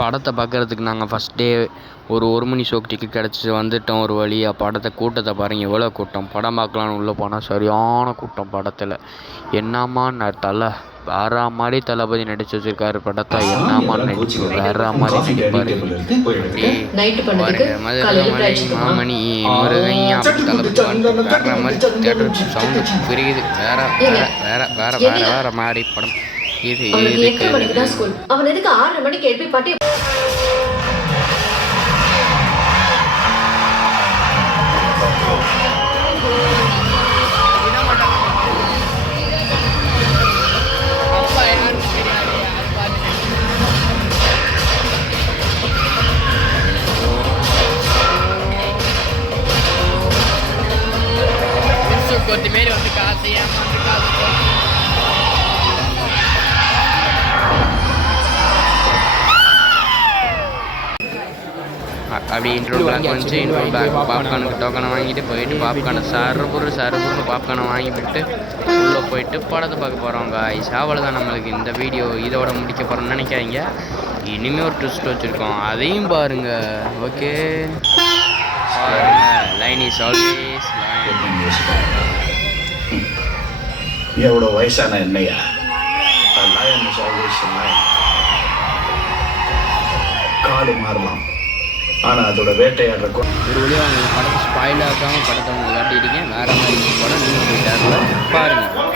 படத்தை பார்க்குறதுக்கு நாங்கள் ஃபஸ்ட் டே ஒரு மணி ஷோக்கு டிக்கெட் கிடச்சி வந்துவிட்டோம் ஒரு வழியாக. கூட்டத்தை பாருங்கள் எவ்வளோ கூட்டம். படம் பார்க்கலான்னு உள்ளே போனால் சரியான கூட்டம். படத்தில் என்னம்மா தலை வேற மாதிரி தளபதி நடிச்சு வச்சிருக்காரு. படத்தை என்னம்மா நடிச்சு வேற மாதிரி நடிப்பாரு. மாமணி முருகையா தளபதி வேற மாதிரி தேட்டர் சவுண்டு பிரியுது. வேற வேற வேற வேற வேற வேற மாதிரி படம். இது அவன் எதுக்கு 6 மணிக்கு எழுப்பி பாட்டி கொத்திமாரி வந்து காசு ஏமாந்து காசு அப்படி இன்ட்ரோல் பேக் வந்துச்சு. இன்ட்ரோல் பேக் பாப்கார்னுக்கு டோக்கனை வாங்கிட்டு போயிட்டு பாப்கார்னை சருப்புரு பாப்கார்னை வாங்கிவிட்டு உள்ளே போயிட்டு படத்தை பார்க்க போகிறோங்க. சாவல் தான் நம்மளுக்கு இந்த வீடியோ இதோட முடிக்க போகிறோம்னு நினைக்காதீங்க. இனிமேல் ஒரு ட்விஸ்ட் வச்சுருக்கோம், அதையும் பாருங்கள். ஓகே பாருங்கள். லைன் இஸ் ஆல்வேஸ் எவ்வளோ வயசான என்னையா காடு மாறலாம், ஆனால் அதோட வேட்டையாடுற ஒரு வழியாக அவங்க படத்தை ஸ்பாயில் ஆகாமல் படத்தை அவங்க காட்டியிருக்கேன். வேறு மாதிரி படம் நீங்கள் போயிட்டாங்க பாருங்கள்.